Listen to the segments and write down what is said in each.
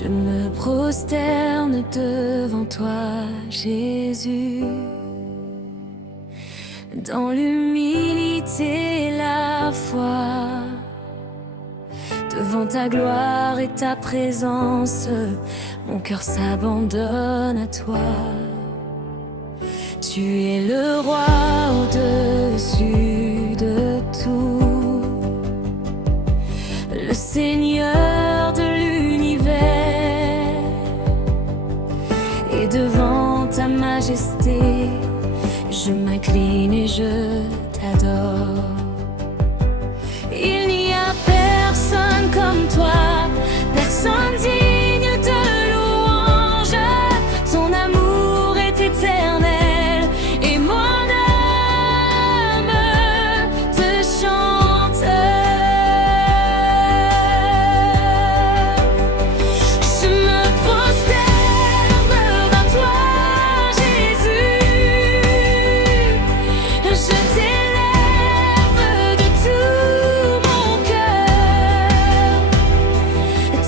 Je me prosterne devant toi, Jésus, dans l'humilité et la foi. Devant ta gloire et ta présence, mon cœur s'abandonne à toi. Tu es le roi au-dessus de tout, le Seigneur de l'univers. Et devant ta majesté, je m'incline et je t'adore. Il n'y a personne comme toi, personne digne de louange. Ton amour est éternel et mon âme te chante. Je me prosterne devant toi, Jésus. Je t'élève de tout mon cœur.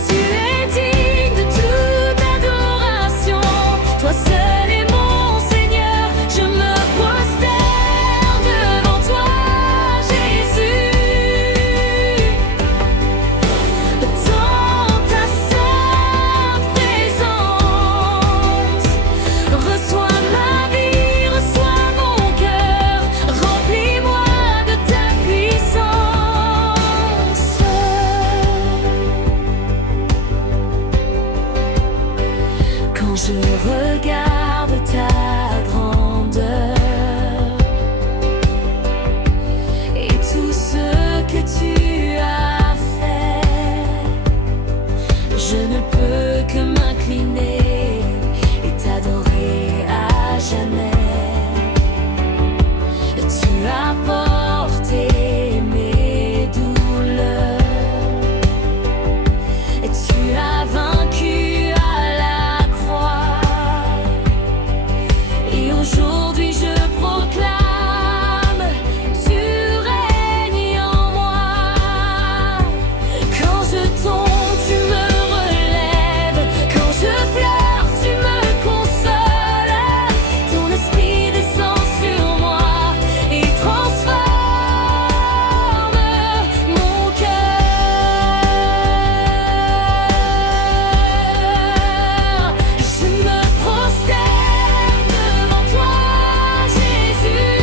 Tu es digne de toute adoration. Toi seul est mon Seigneur. Je me prosterne devant toi, Jésus. Dans ta sainte présence, reçois ma vie, reçois mon cœur. Remplis-moi de ta puissance. Quand je regarde ta grandeur et tout ce que tu as fait, je ne peux que m'incliner et t'adorer à jamais. Tu as porté mes douleurs et tu as vaincu à la croix. Et aujourd'hui je proclame, tu règnes en moi. Quand je tombe, tu me relèves. Quand je pleure, tu me consoles. Ton esprit descend sur moi et transforme mon cœur. Je me prosterne devant toi, Jésus.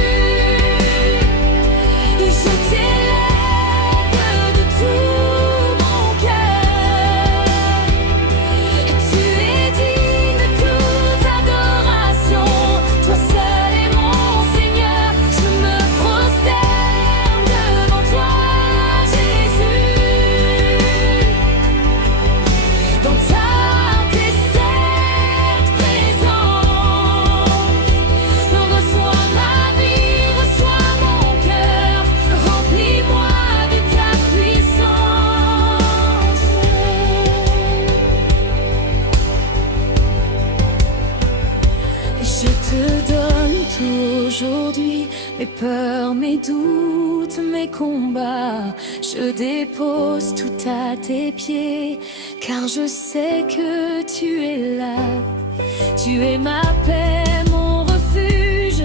Je t'élève de tout mon cœur. Tu es digne de toute adoration. Toi seul est mon Seigneur. Je me prosterne devant toi, Jésus. Dans ta sainte présence, reçois ma vie, reçois mon cœur. Remplis-moi de ta puissance. Je te donne tout aujourd'hui, mes peurs, mes doutes, mes combats. Je dépose tout à tes pieds, car je sais que tu es là. Tu es ma paix, mon refuge,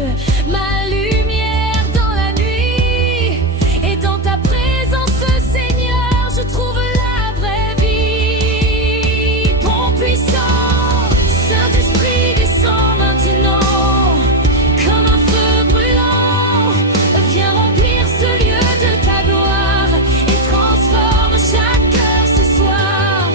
ma lumière dans la nuit. Et dans ta présence, Seigneur, je trouve la vraie vie. Ton puissant Saint-Esprit descend maintenant comme un feu brûlant. Viens remplir ce lieu de ta gloire et transforme chaque cœur ce soir.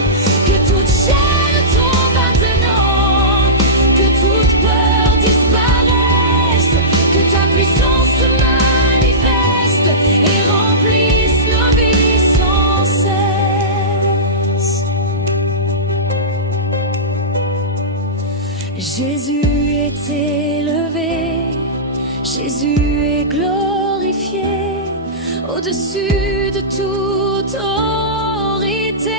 Que toute chaîne tombe maintenant, que toute peur disparaisse, que ta puissance se manifeste et remplisse nos vies sans cesse. Jésus est élevé, Jésus est glorifié, au-dessus de toute autorité.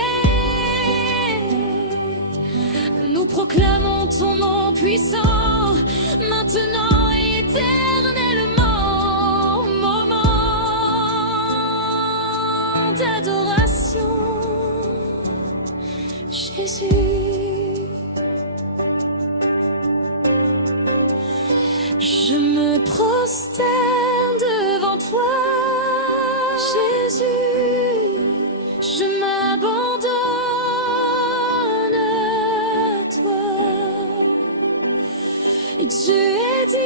Nous proclamons ton nom puissant, maintenant et éternellement. Moment d'adoration, Jésus. Je me prosterne devant toi, Jésus. Je m'abandonne à toi. Et Dieu est digne.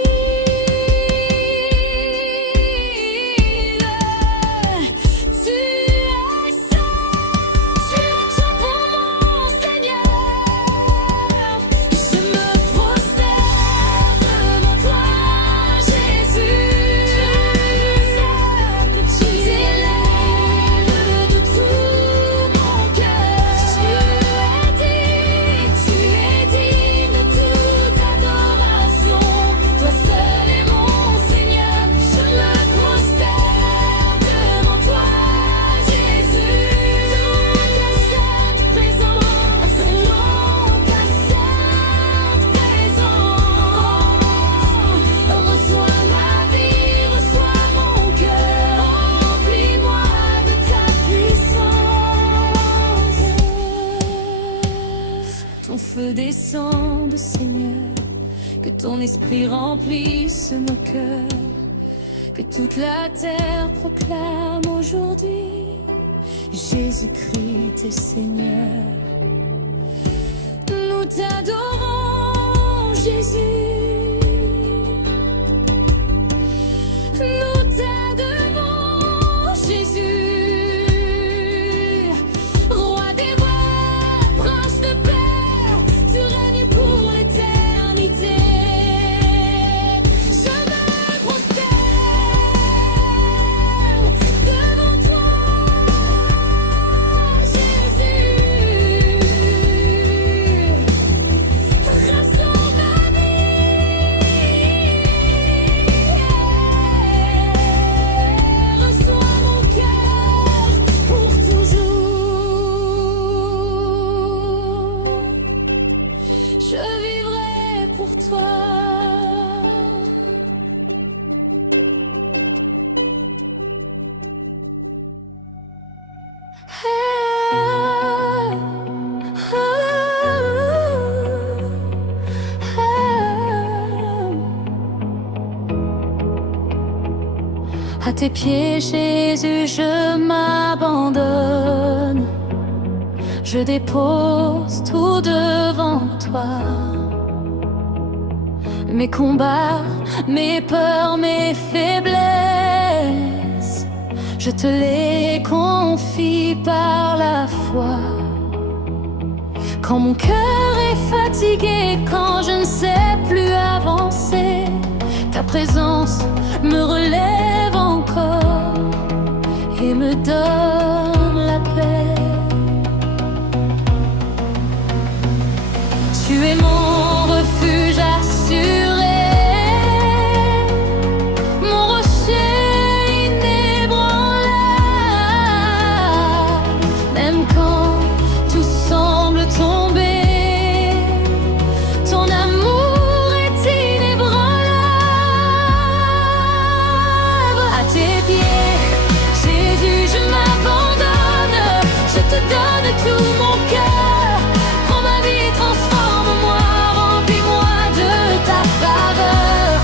Ton feu descende, Seigneur, que ton esprit remplisse nos cœurs, que toute la terre proclame aujourd'hui Jésus-Christ est Seigneur. Nous t'adorons, Jésus. Nous t'adorons, Jésus. Je vivrai pour toi. À tes pieds, Jésus, je m'abandonne. Je dépose tout devant toi. Mes combats, mes peurs, mes faiblesses, je te les confie par la foi. Quand mon cœur est fatigué, quand je ne sais plus avancer, ta présence me relève encore et me donne la paix. Tu es mon refuge assuré, mon rocher inébranlable. Même quand tout semble tomber, ton amour est inébranlable. À tes pieds, Jésus, je m'abandonne, je te donne tout mon cœur. Prends ma vie, transforme-moi, remplis-moi de ta faveur.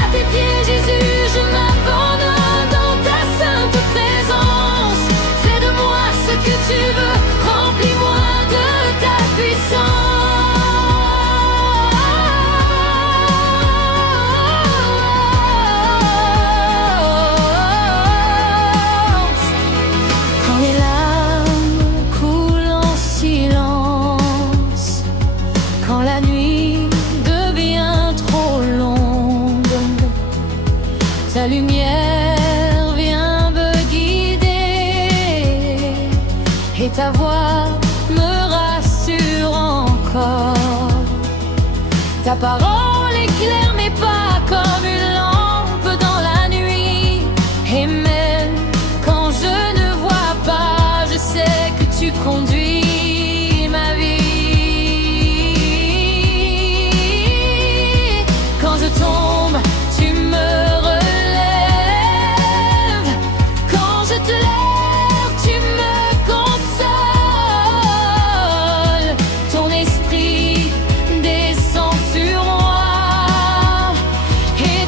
À tes pieds, Jésus, je m'abandonne dans ta sainte présence. Fais de moi ce que tu veux, remplis-moi de ta puissance. Quand les larmes coulent en silence, quand la nuit devient trop longue, ta lumière vient me guider et ta voix me rassure encore. Ta parole éclaire mes pas comme une lampe dans la nuit. Et même quand je ne vois pas, je sais que tu conduis ma vie. Quand je tombe, tu me relèves. Quand je te lève, tu me consoles. Ton esprit descend sur moi et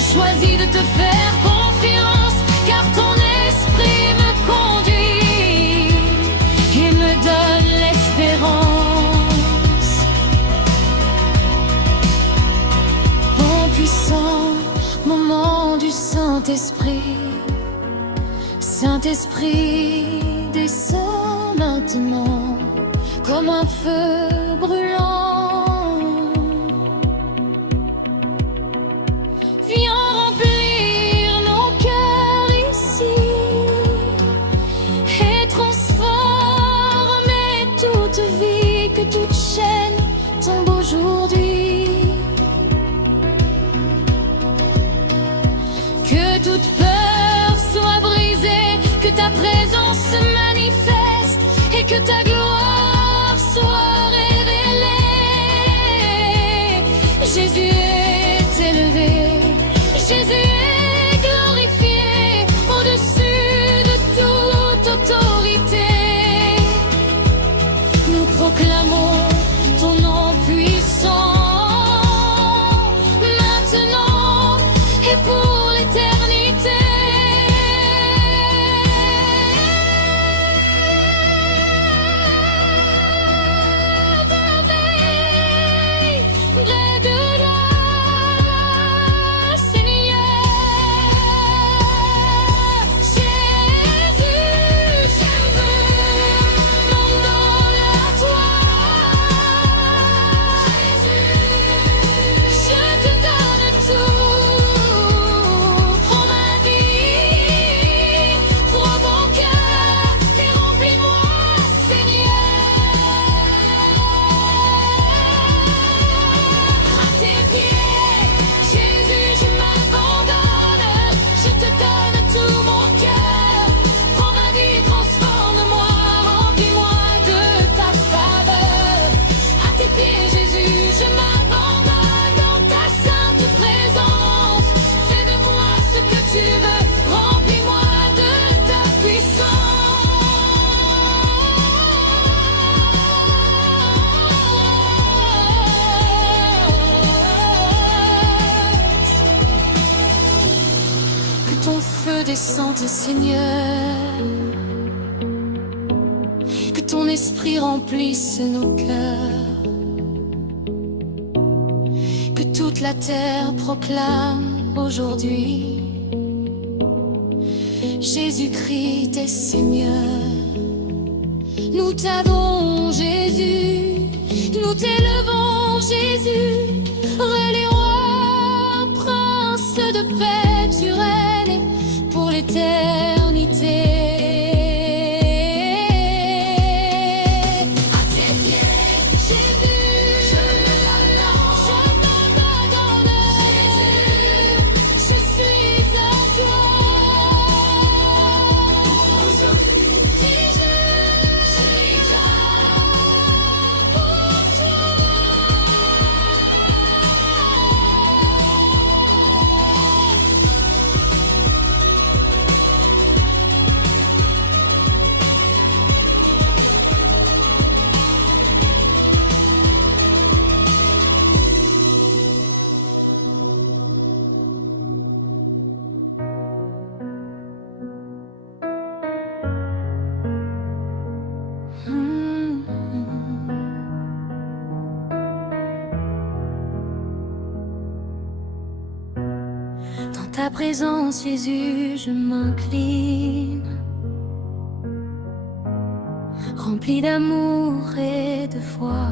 je choisis de te faire confiance, car ton esprit me conduit et me donne l'espérance. Bon puissant moment du Saint-Esprit, Saint-Esprit, descends maintenant comme un feu brûlant. Viens remplir nos cœurs ici et transformer toute vie, que toute chaîne tombe aujourd'hui, que toute peur soit brisée, que ta présence se manifeste et que ta gloire soit révélée. Jésus est élevé, Jésus est glorifié au-dessus de toute autorité. Nous proclamons ton nom puissant maintenant et pour l'éternité. Descende, Seigneur, que ton esprit remplisse nos cœurs, que toute la terre proclame aujourd'hui Jésus-Christ est Seigneur. Nous t'adorons, Jésus, nous t'élevons, Jésus, Roi les rois, Prince de paix, tu règnes pour l'éternité. À tes pieds, Jésus, je m'abandonne, Jésus, je suis à toi. Aujourd'hui, je suis là pour toi. Dans ta présence, Jésus, je m'incline, rempli d'amour et de foi.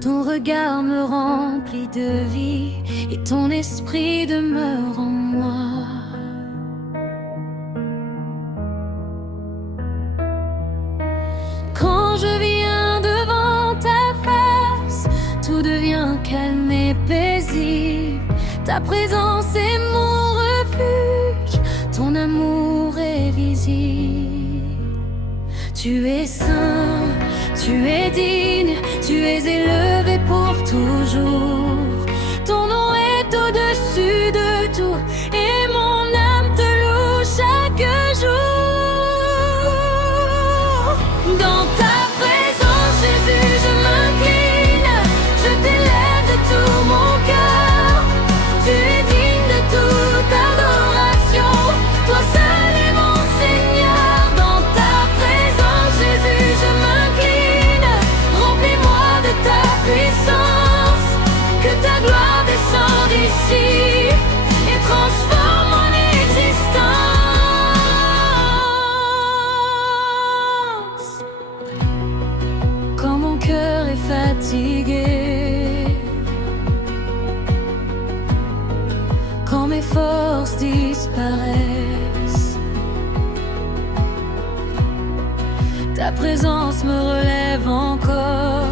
Ton regard me remplit de vie et ton esprit demeure en moi. Quand je viens devant ta face, tout devient calme et paisible. Ta présence est mon refuge, ton amour est visible. Tu es saint, tu es digne, tu es élevé pour toujours. Ton nom est au-dessus de tout et mon âme te loue chaque jour. Dans ta présence, Jésus, je m'incline, je t'élève de tout d'ici et transforme mon existence. Quand mon cœur est fatigué, quand mes forces disparaissent, ta présence me relève encore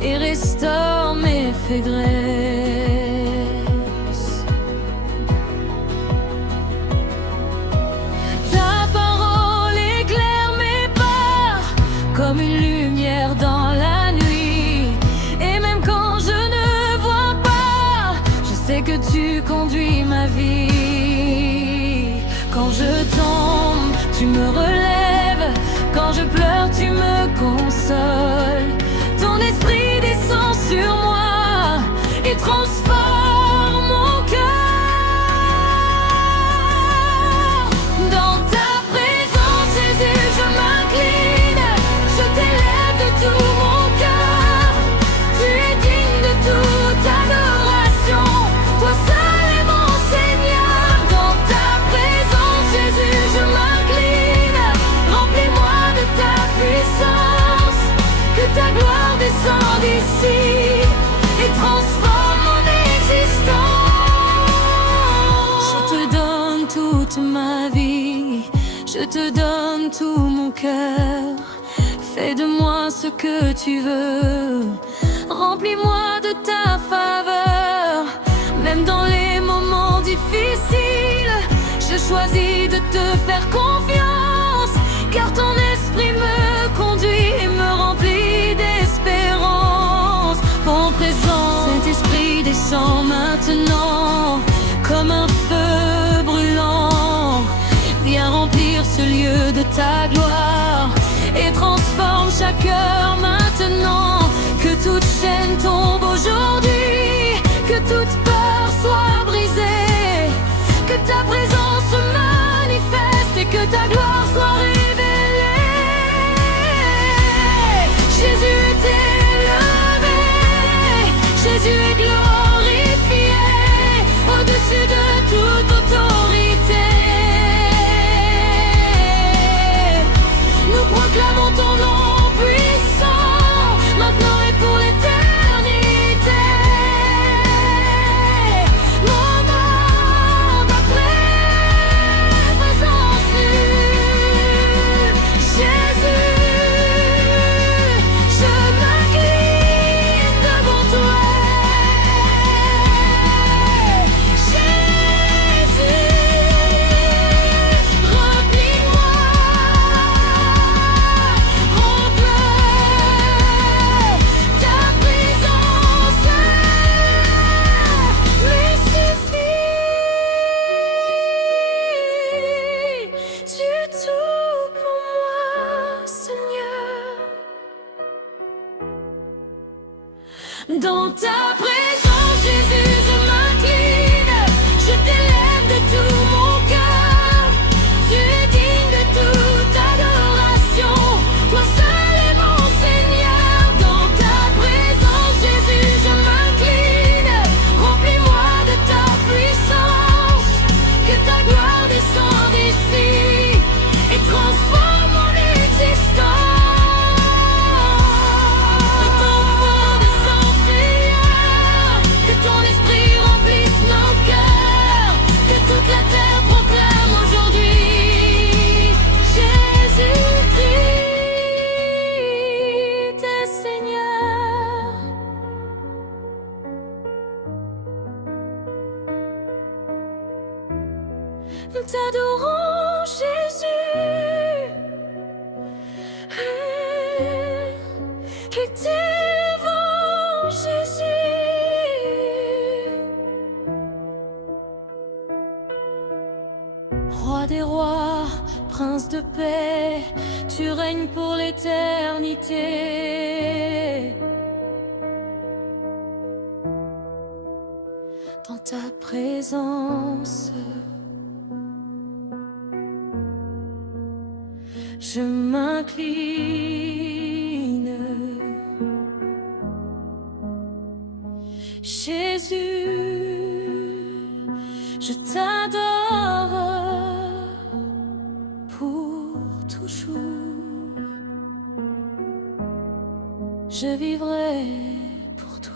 et restaure mes faiblesses. Ta parole éclaire mes pas comme une lumière dans la nuit. Et même quand je ne vois pas, je sais que tu conduis ma vie. Quand je tombe, tu me relèves. Quand je pleure, tu me consoles. Ton esprit descend sur moi et transforme mon cœur. Dans ta présence, Jésus, je m'incline. Je t'élève de tout mon cœur. Tu es digne de toute adoration. Toi seul est mon Seigneur. Dans ta présence, Jésus, je m'incline. Remplis-moi de ta puissance. Que ta gloire descende ici et transforme mon existence. Je te donne toute ma vie, je te donne tout mon cœur. Fais de moi ce que tu veux, remplis-moi de ta faveur. Même dans les moments difficiles, je choisis de te faire confiance, car ton esprit me conduit et me remplit d'espérance. En présence, Saint-Esprit descend maintenant comme un feu brûlant. Viens remplir ce lieu de ta gloire et transforme chaque cœur maintenant. Que toute chaîne tombe aujourd'hui, que toute peur soit brisée, que ta présence se manifeste et que ta gloire soit révélée. Jésus est élevé, Jésus est glorifié au-dessus de toute autorité. Nous proclamons ton nom puissant, maintenant et pour l'éternité. Moment d'après présence, Jésus, je m'incline devant toi. Jésus, remplis-moi, ta présence me suffit. Tu es tout pour moi, Seigneur. Dans ta présence, Jésus, je m'incline. Je t'élève de tout mon cœur. Tu es digne de toute adoration. Toi seul est mon Seigneur. Dans ta présence, Jésus, je m'incline. Remplis-moi de ta puissance. Que ta gloire descende ici et transforme mon existence. Que ton feu descende, Seigneur. Que ton esprit remplisse nos cœurs. Que toute la terre proclame aujourd'hui Jésus-Christ est Seigneur. Nous t'adorons, Jésus, et t'élevons, Jésus. Roi des rois, prince de paix, tu règnes pour l'éternité. Dans ta présence, je m'incline. Jésus, Je t'adore pour toujours. Je vivrai pour toi.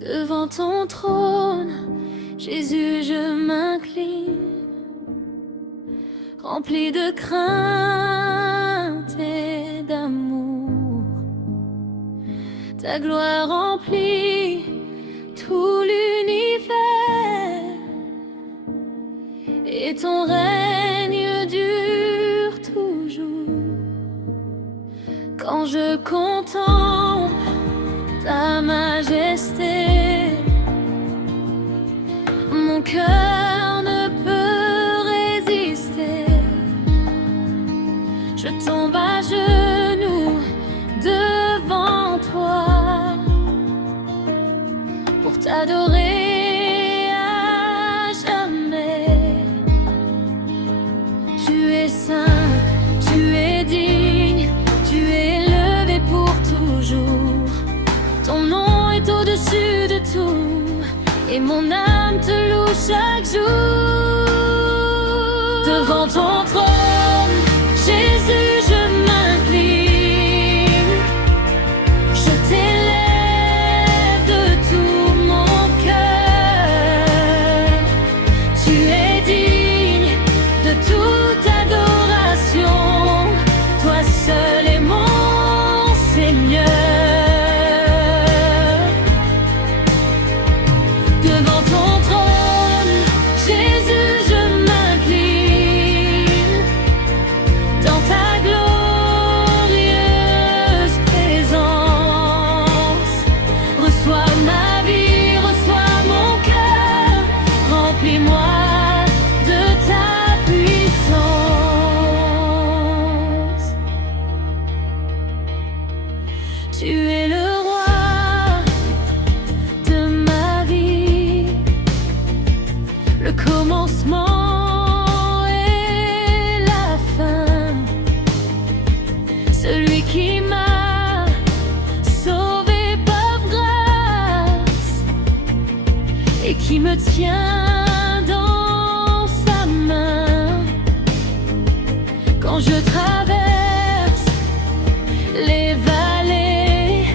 Devant ton trône, Jésus, je m'incline, rempli de crainte et d'amour. Ta gloire remplit tout l'univers et ton règne dure toujours. Quand je contemple ta majesté, mon cœur ne peut résister. Je tombe à genoux devant toi pour t'adorer à jamais. Tu es saint, tu es digne, tu es élevé pour toujours. Ton nom est au-dessus de tout, et mon âme te loue chaque jour. Devant ton trône, Jésus, je m'incline, je t'élève de tout mon cœur. Tu es digne de toute adoration, toi seul est mon Seigneur. Devant ton trône, Jésus, je m'incline dans ta glorieuse présence. Reçois ma vie, reçois mon cœur, remplis-moi de ta puissance. Tu es le roi de ma vie, le commencement et la fin, celui qui m'a sauvé par grâce et qui me tient dans sa main. Quand je traverse les vallées,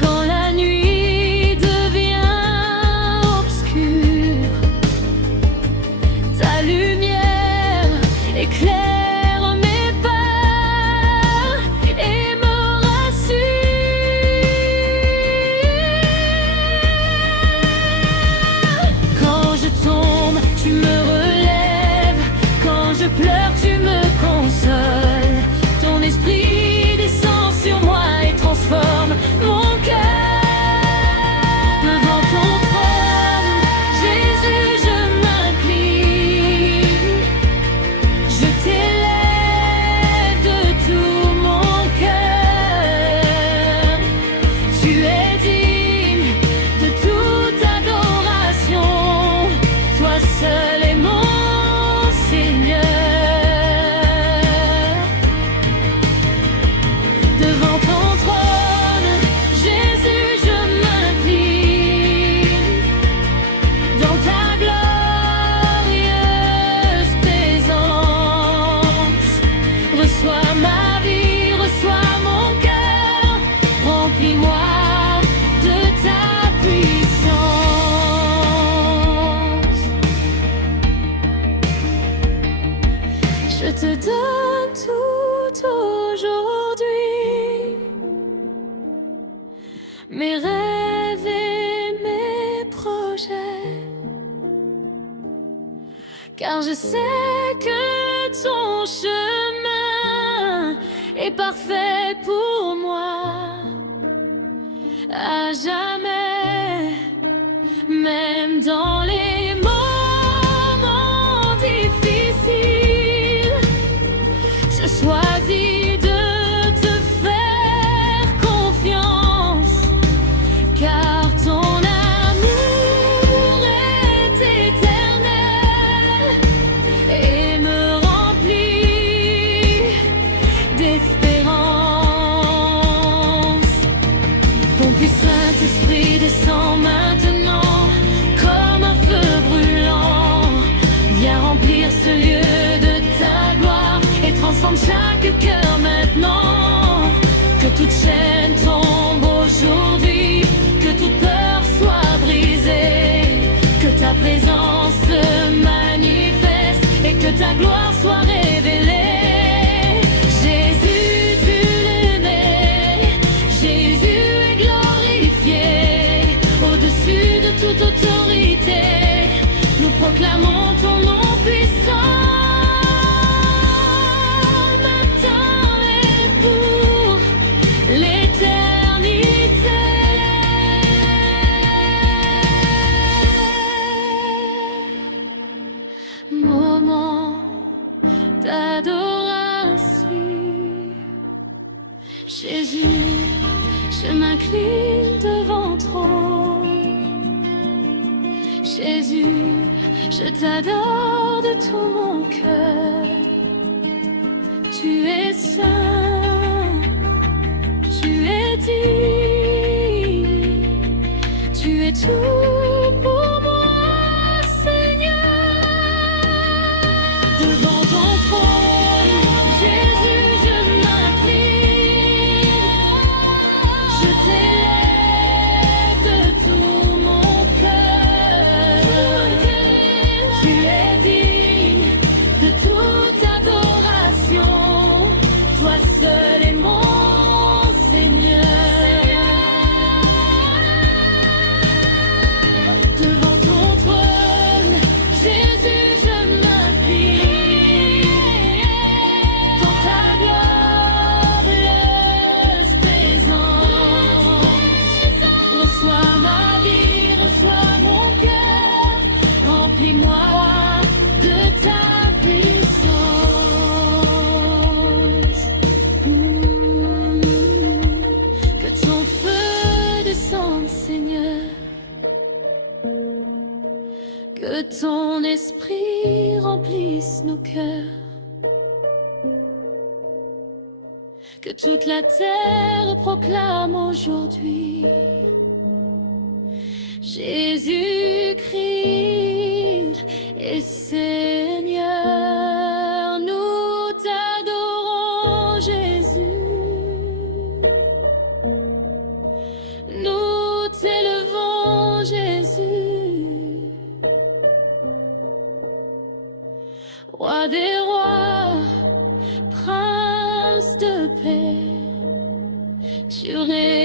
quand la nuit devient obscure, ta lumière éclaire mes pas et me rassure. Quand je tombe, tu me relèves, quand je pleure, tu me consoles. Ton esprit descend sur moi et transforme mon cœur. Devant ton trône, Jésus, je m'incline, je t'élève de tout mon cœur. Tu es digne de toute adoration, toi seul est mon Seigneur. Devant ton trône, Jésus, je m'incline dans ta glorieuse présence. Reçois ma vie, reçois mon cœur, remplis-moi de ta puissance. Je te donne tout aujourd'hui, mes rêves et mes projets, car je sais que ton chemin est parfait pour moi à jamais, même dans les moments difficiles. Je choisis de te faire confiance, car ton amour gloire soit révélée. Jésus, tu l'aimais, Jésus est glorifié. Au-dessus de toute autorité, nous proclamons ton nom puissant. Maintenant et pour l'éternité. Moment d'adoration, Jésus, je m'incline devant toi. Jésus, je t'adore de tout mon cœur. Tu es saint, tu es digne, tu es tout pour moi, Seigneur. Devant ton trône, Jésus, je m'incline, je t'élève de tout mon cœur. Tu es digne de toute adoration, toi seul est mon Seigneur. Devant ton trône, Jésus, je m'incline, dans ta glorieuse présence. Reçois ma vie, reçois mon cœur, remplis-moi de ta puissance. Que ton feu descende, Seigneur. Que ton esprit remplisse nos cœurs. Que toute la terre proclame aujourd'hui Jésus-Christ est Seigneur. Nous t'adorons, Jésus. Nous t'élevons, Jésus. Roi des rois, prince de paix, tu règnes.